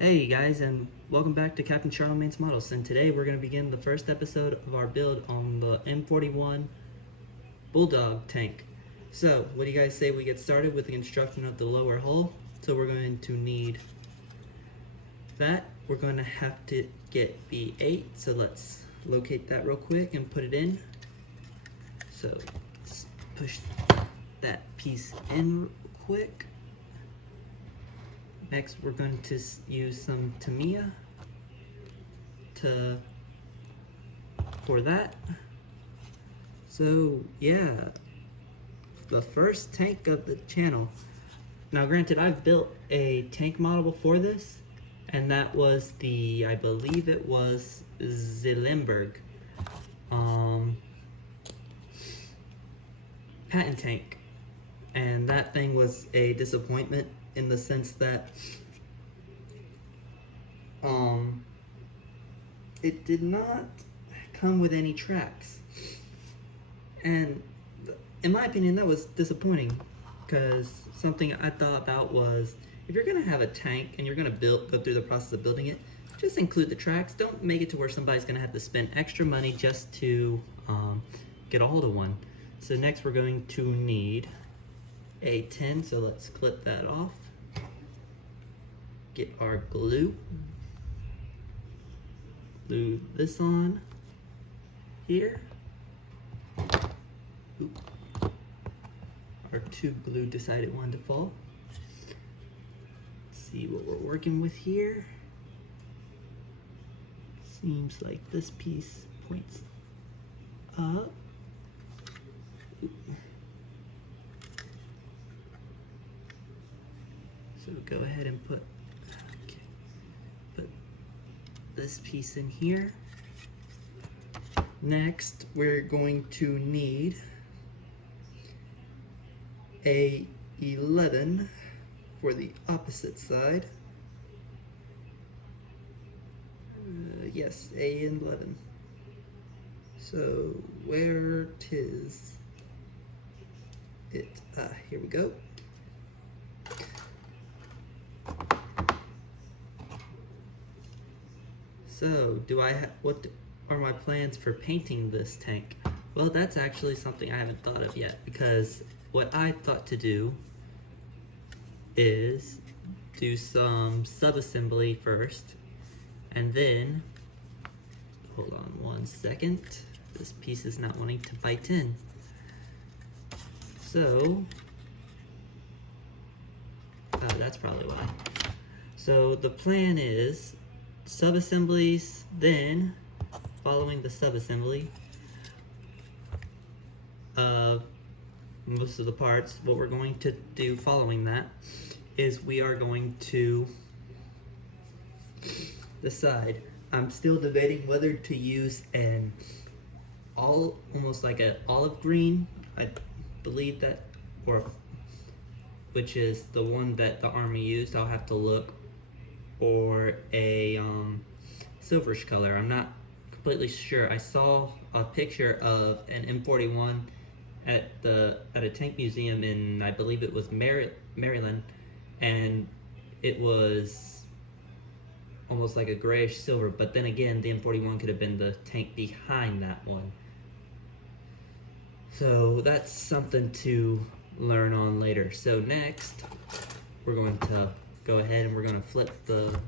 Hey guys, and welcome back to Captain Charlemagne's Models. And today we're going to begin the first episode of our build on the M41 Bulldog tank. So, what do you guys say we get started with the construction of the lower hull? So we're going to need that. We're going to have to get B8, so let's locate that real quick and put it in. So, let's push that piece in real quick. Next, we're going to use some Tamiya for that. So yeah, the first tank of the channel. Now granted, I've built a tank model before this, and that was the, I believe it was Zillenberg patent tank. And that thing was a disappointment in the sense that it did not come with any tracks. And in my opinion, that was disappointing, because something I thought about was, if you're gonna have a tank and you're gonna go through the process of building it, just include the tracks. Don't make it to where somebody's gonna have to spend extra money just to get a hold of one. So next we're going to need a 10, so let's clip that off. Get our glue. Glue this on here. Oop. Our tube glue decided one to fall. Let's see what we're working with here. Seems like this piece points up. Oop. So go ahead and put this piece in here. Next, we're going to need a 11 for the opposite side. Yes, a 11. So where 'tis it? Here we go. So, what are my plans for painting this tank? Well, that's actually something I haven't thought of yet, because what I thought to do is do some sub-assembly first, and then, hold on one second, this piece is not wanting to bite in. So, that's probably why. So the plan is sub-assemblies, then following the sub-assembly of most of the parts, what we're going to do following that is we are going to decide. I'm still debating whether to use almost like an olive green, I believe that, or which is the one that the Army used. I'll have to look, or a silverish color. I'm not completely sure. I saw a picture of an M41 at a tank museum in, I believe it was Maryland, and it was almost like a grayish silver, but then again, the M41 could have been the tank behind that one. So that's something to learn on later. So next, we're going to go ahead and we're going to flip the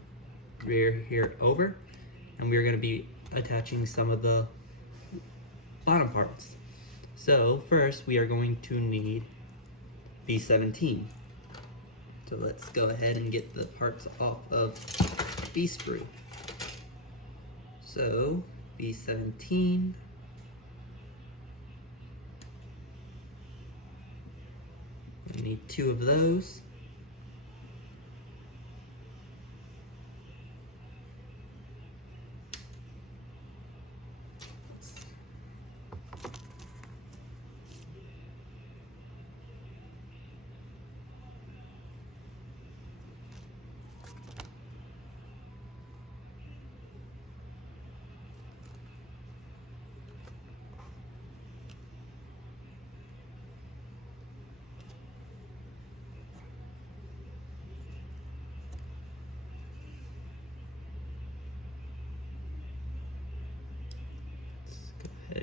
rear here over, and we're going to be attaching some of the bottom parts. So first we are going to need B17. So let's go ahead and get the parts off of B sprue. So B17. We need 2 of those.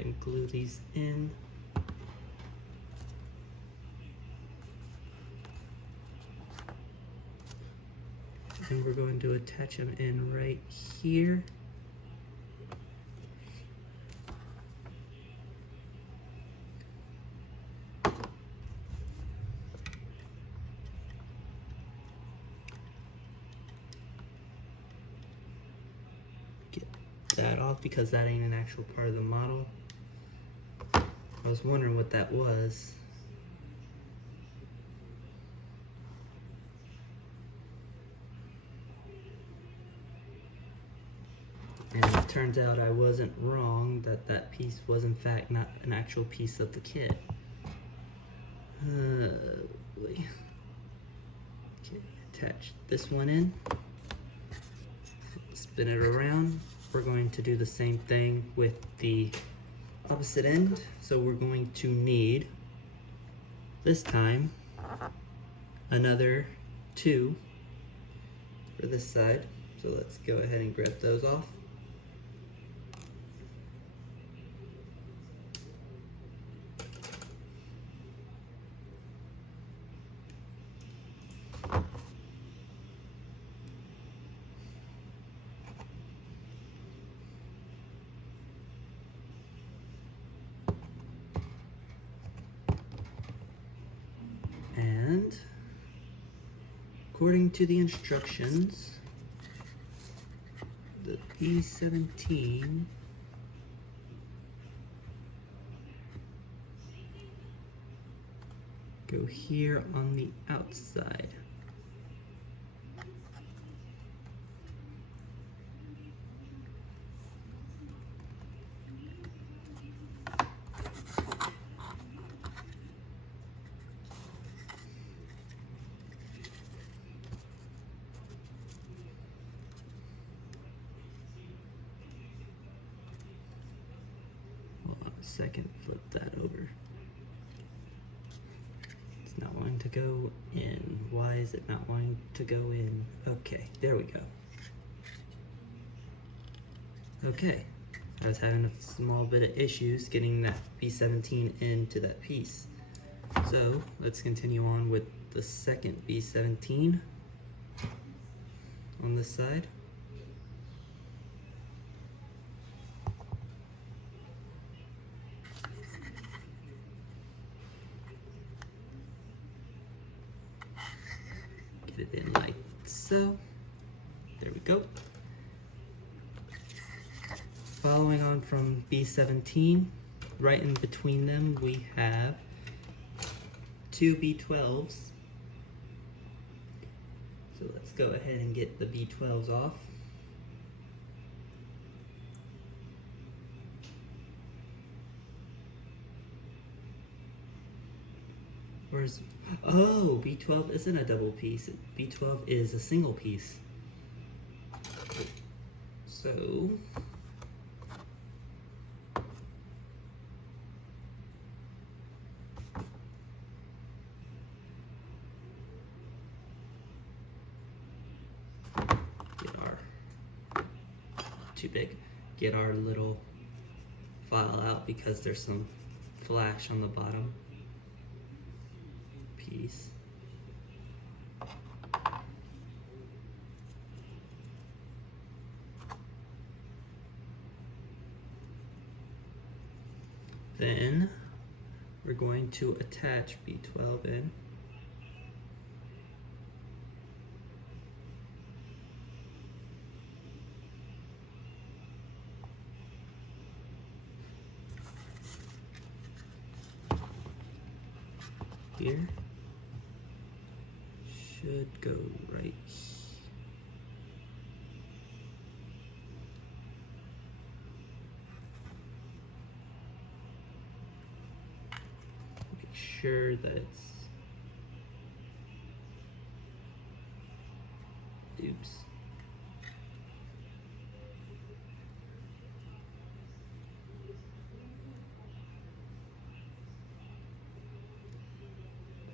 ahead and glue these in. And we're going to attach them in right here. Get that off because that ain't an actual part of the model. I was wondering what that was. And it turns out I wasn't wrong, that that piece was in fact not an actual piece of the kit. Okay, attach this one in, spin it around. We're going to do the same thing with the opposite end. So we're going to need, this time, another 2 for this side. So let's go ahead and grab those off. And according to the instructions, the B-17 go here on the outside. Second, flip that over. It's not wanting to go in. Why is it not wanting to go in? Okay, there we go. Okay, I was having a small bit of issues getting that B-17 into that piece. So let's continue on with the second B-17 on this side. Get it in like so. There we go. Following on from B-17, right in between them we have 2 B-12s. So let's go ahead and get the B-12s off. Where's, oh, B-12 isn't a double piece. B-12 is a single piece. So get our, too big, get our little file out because there's some flash on the bottom piece. Then we're going to attach B-12 in. Here. Should go right here. Make sure that it's, oops.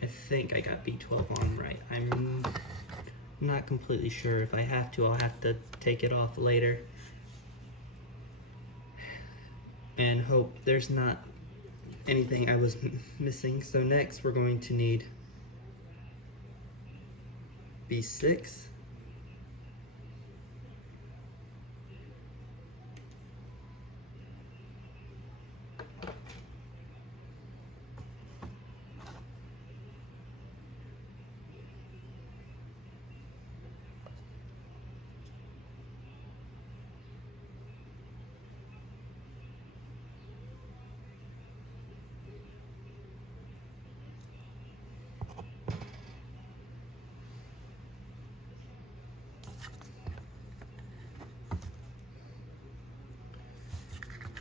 I think I got B-12 on right. I'm not completely sure. If I have to, I'll have to take it off later. and hope there's not anything I was missing. So next we're going to need B6.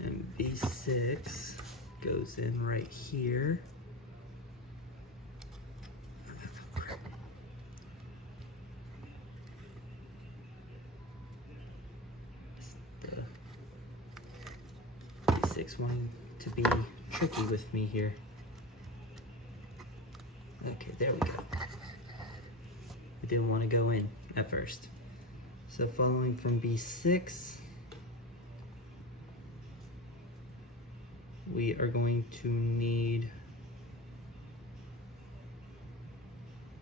And B6 goes in right here. The B6 wanting to be tricky with me here. Okay, there we go. I didn't want to go in at first. So following from B6, we are going to need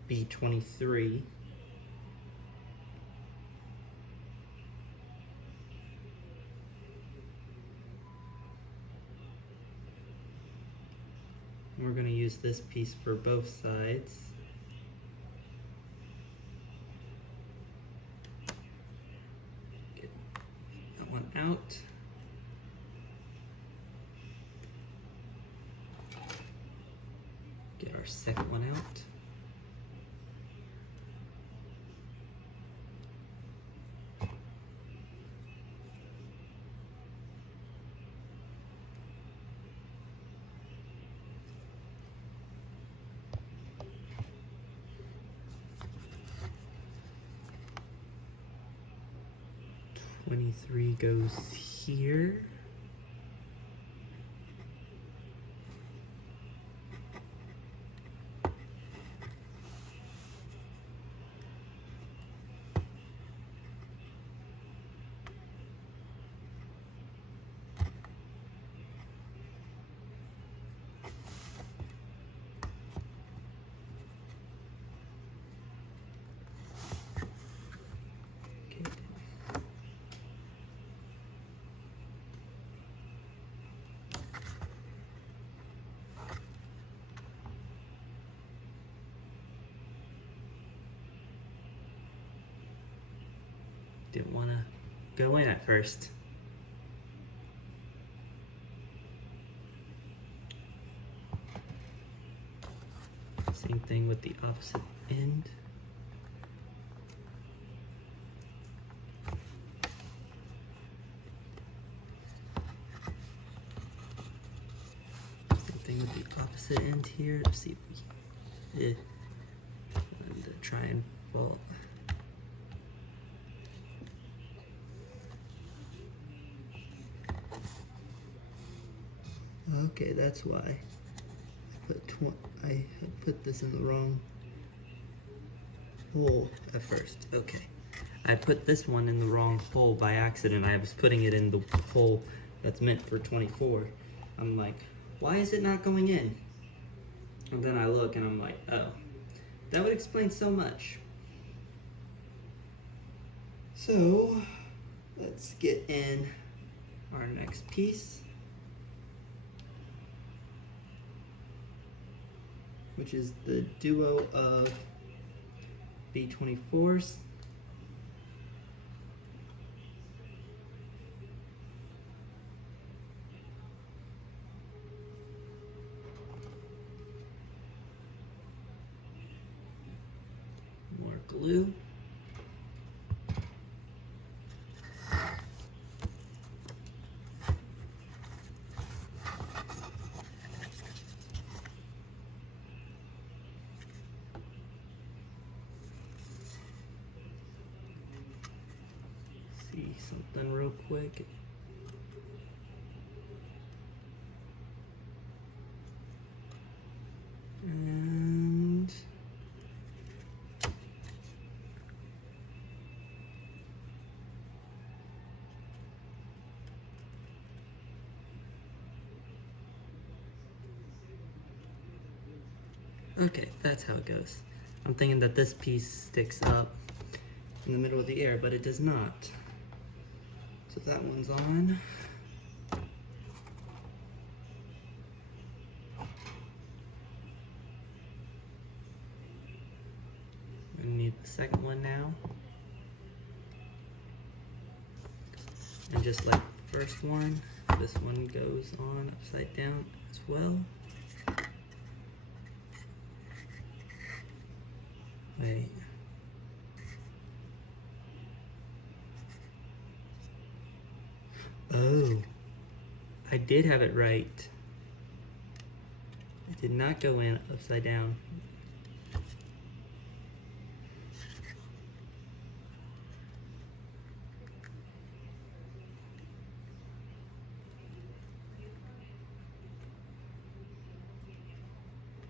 B23. We're going to use this piece for both sides. Get that one out. Get our second one out. .23 goes here. Didn't want to go in at first. Same thing with the opposite end. Same thing with the opposite end here. Let's see if we and try and fall. Okay, that's why I put this in the wrong hole at first. Okay, I put this one in the wrong hole by accident. I was putting it in the hole that's meant for 24. I'm like, why is it not going in? And then I look and I'm like, oh, that would explain so much. So let's get in our next piece, which is the duo of B24s. More glue. See something real quick. And Okay, that's how it goes. I'm thinking that this piece sticks up in the middle of the air, but it does not. So that one's on. I need the second one now. And just like the first one, this one goes on upside down as well. Wait. Oh, I did have it right. It did not go in upside down.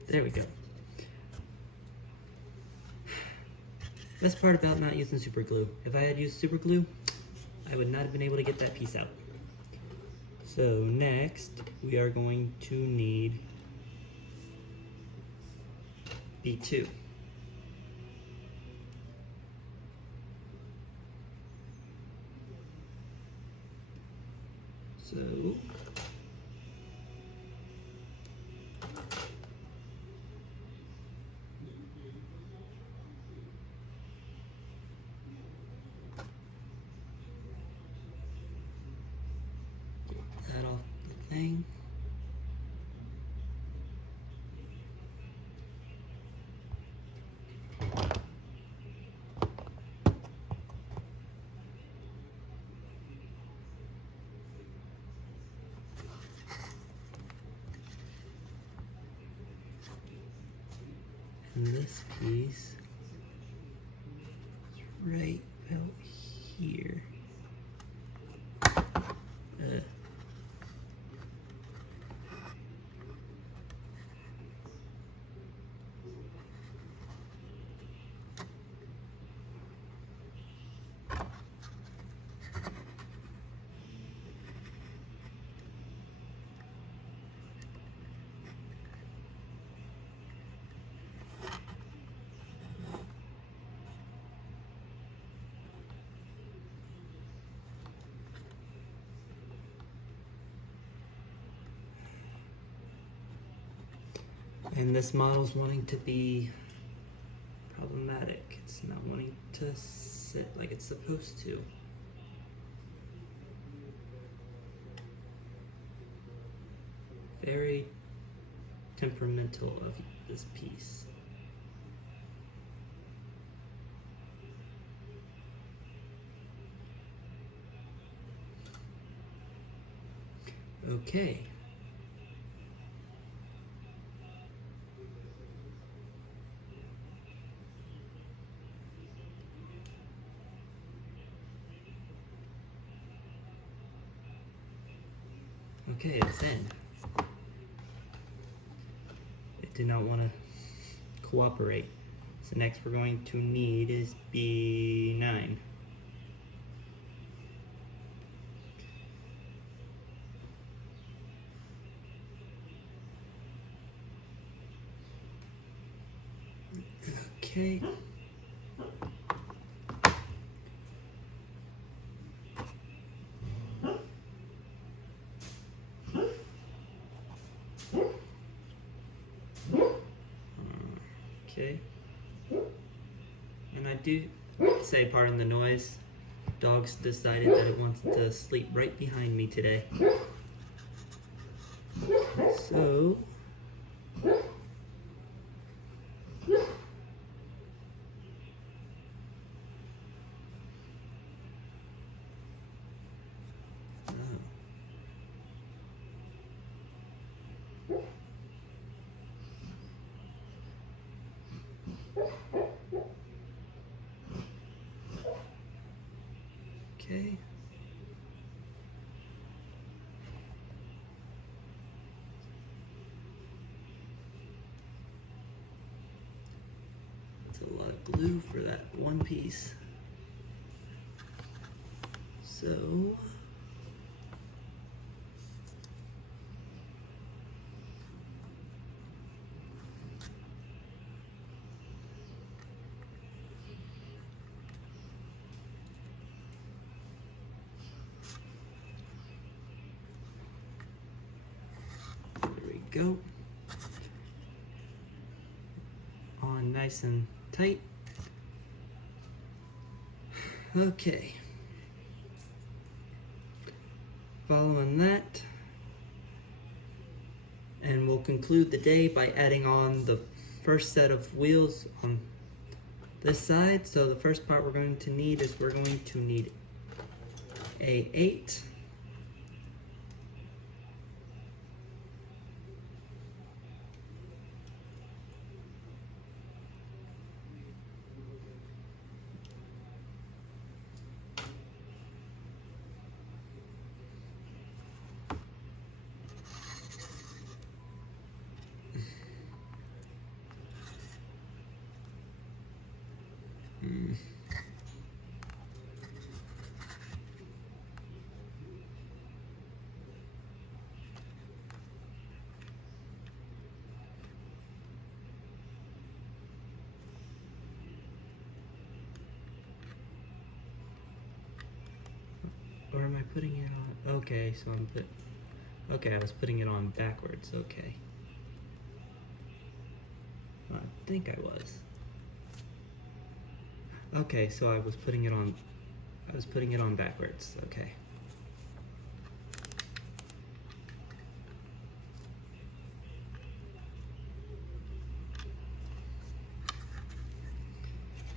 There we go. Best part about not using super glue. If I had used super glue, I would not have been able to get that piece out. So next, we are going to need B2. So that off the thing. And this piece is right about here. And this model's wanting to be problematic. It's not wanting to sit like it's supposed to. Very temperamental of this piece. Okay. Okay, it's in. It did not want to cooperate. So next we're going to need is B9. Okay. Okay. And I do say, pardon the noise, dog's decided that it wants to sleep right behind me today. So okay. That's a lot of glue for that one piece. So go. On nice and tight. Okay. Following that, and we'll conclude the day by adding on the first set of wheels on this side. So the first part we're going to need is we're going to need a 8. Or am I putting it on? Okay, so okay, I was putting it on backwards, okay. I think I was. Okay, so I was putting it on backwards, okay.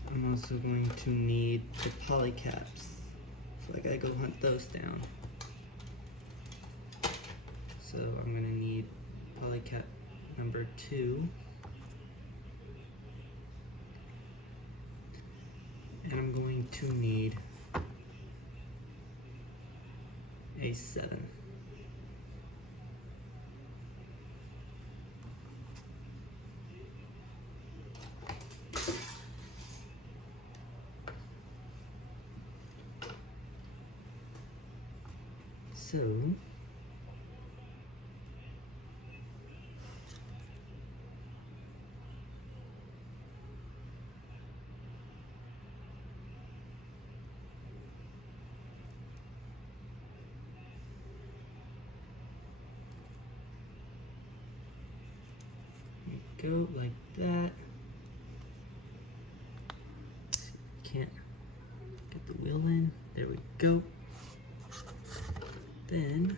I'm also going to need the poly caps. So I gotta go hunt those down. So I'm gonna need poly cap number 2. And I'm going to need a 7. So go like that. Can't get the wheel in. There we go. Then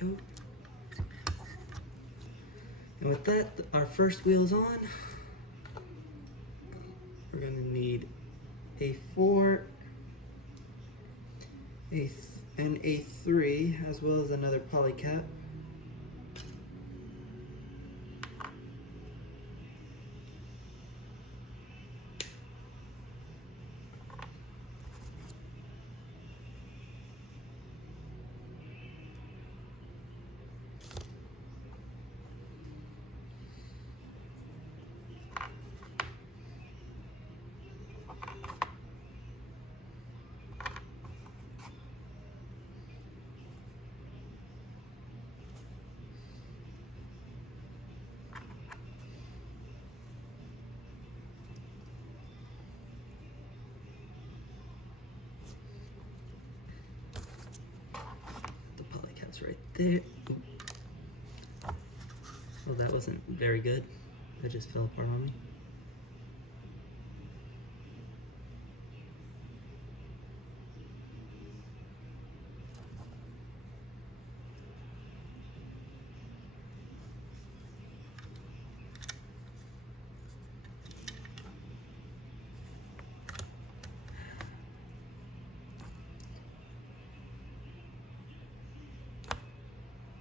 go. And with that, our first wheel's on. We're gonna need a 4, and a 3, as well as another poly cap. Right there. Well, that wasn't very good. That just fell apart on me.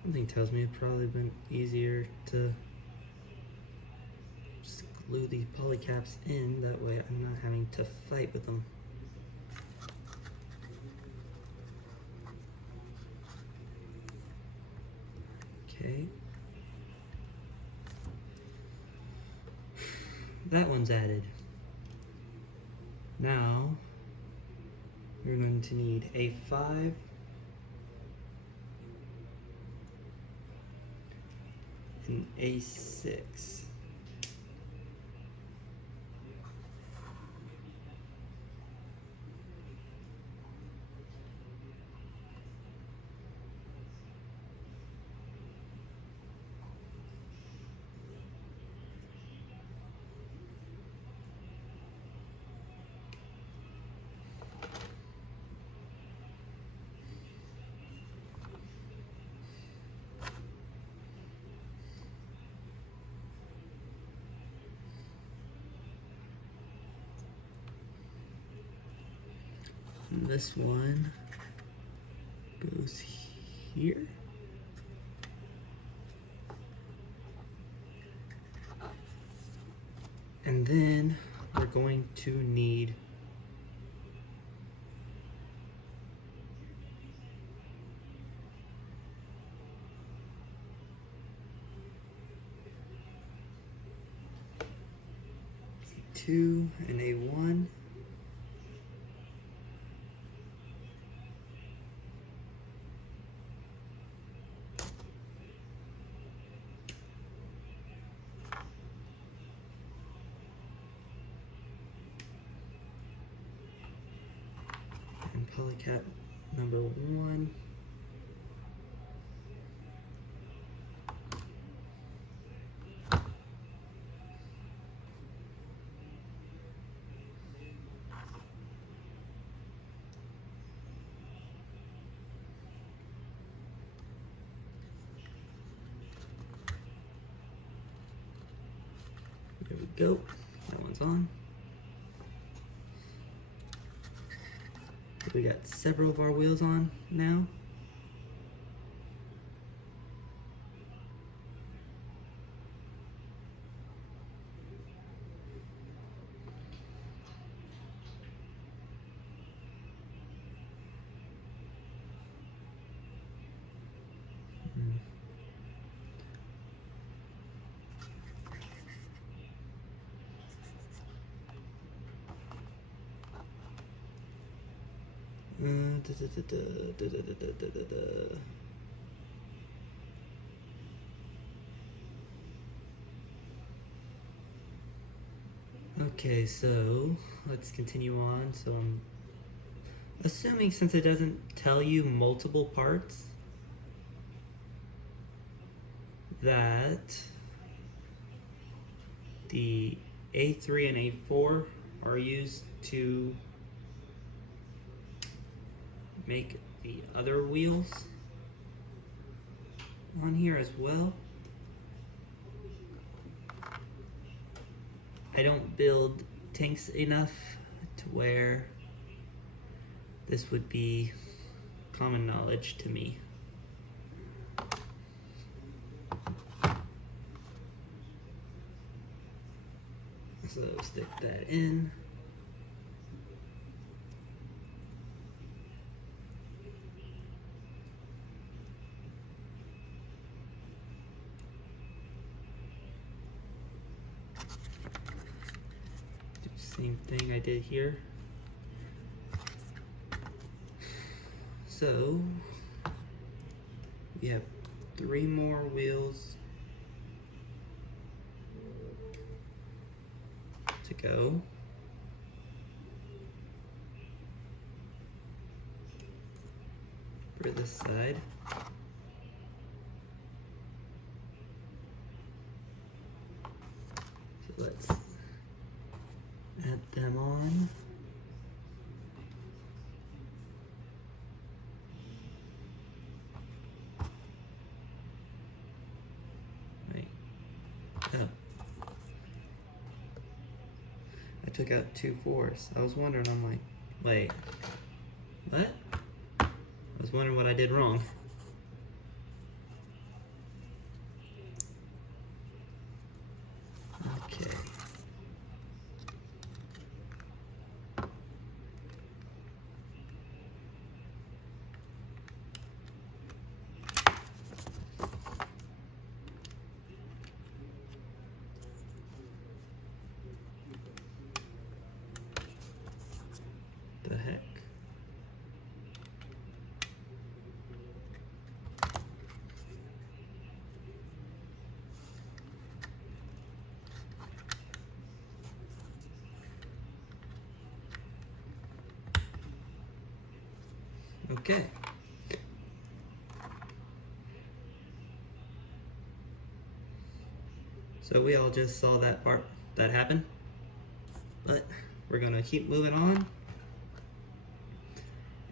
Something tells me it'd probably been easier to just glue these poly caps in, that way I'm not having to fight with them. Okay. That one's added. Now we're going to need a 5, an A6. And this one goes here. And then we're going to need two and a one. And polycap number one. There we go. That one's on. We got several of our wheels on now. Okay, so let's continue on. So I'm assuming, since it doesn't tell you multiple parts, that the A3 and A4 are used to make the other wheels on here as well. I don't build tanks enough to where this would be common knowledge to me. So stick that in. Do the same thing I did here. So we have 3 more wheels to go. For this side. So let's add them on. Right. Oh. I took out 2 4s. I was wondering, I'm like, wait, what? I was wondering what I did wrong. Okay. The heck? Okay. So we all just saw that part that happened, but we're gonna keep moving on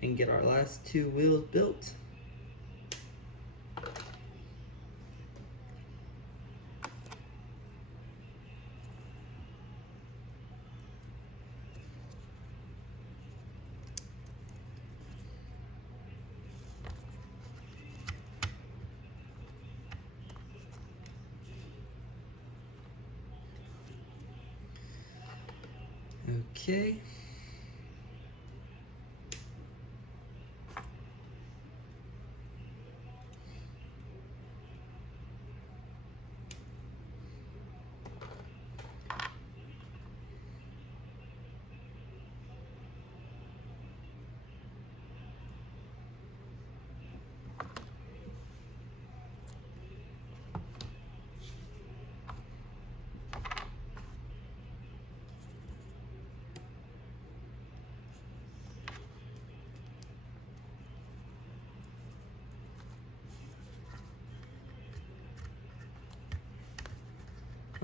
and get our last 2 wheels built. Okay.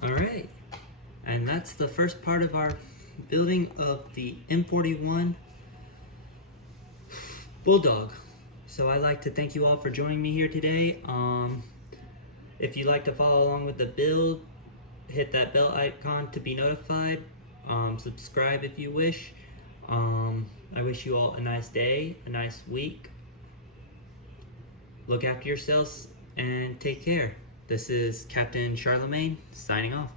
Alright, and that's the first part of our building of the M41 Bulldog. So I'd like to thank you all for joining me here today. If you'd like to follow along with the build, hit that bell icon to be notified. Subscribe if you wish. I wish you all a nice day, a nice week. Look after yourselves and take care. This is Captain Charlemagne signing off.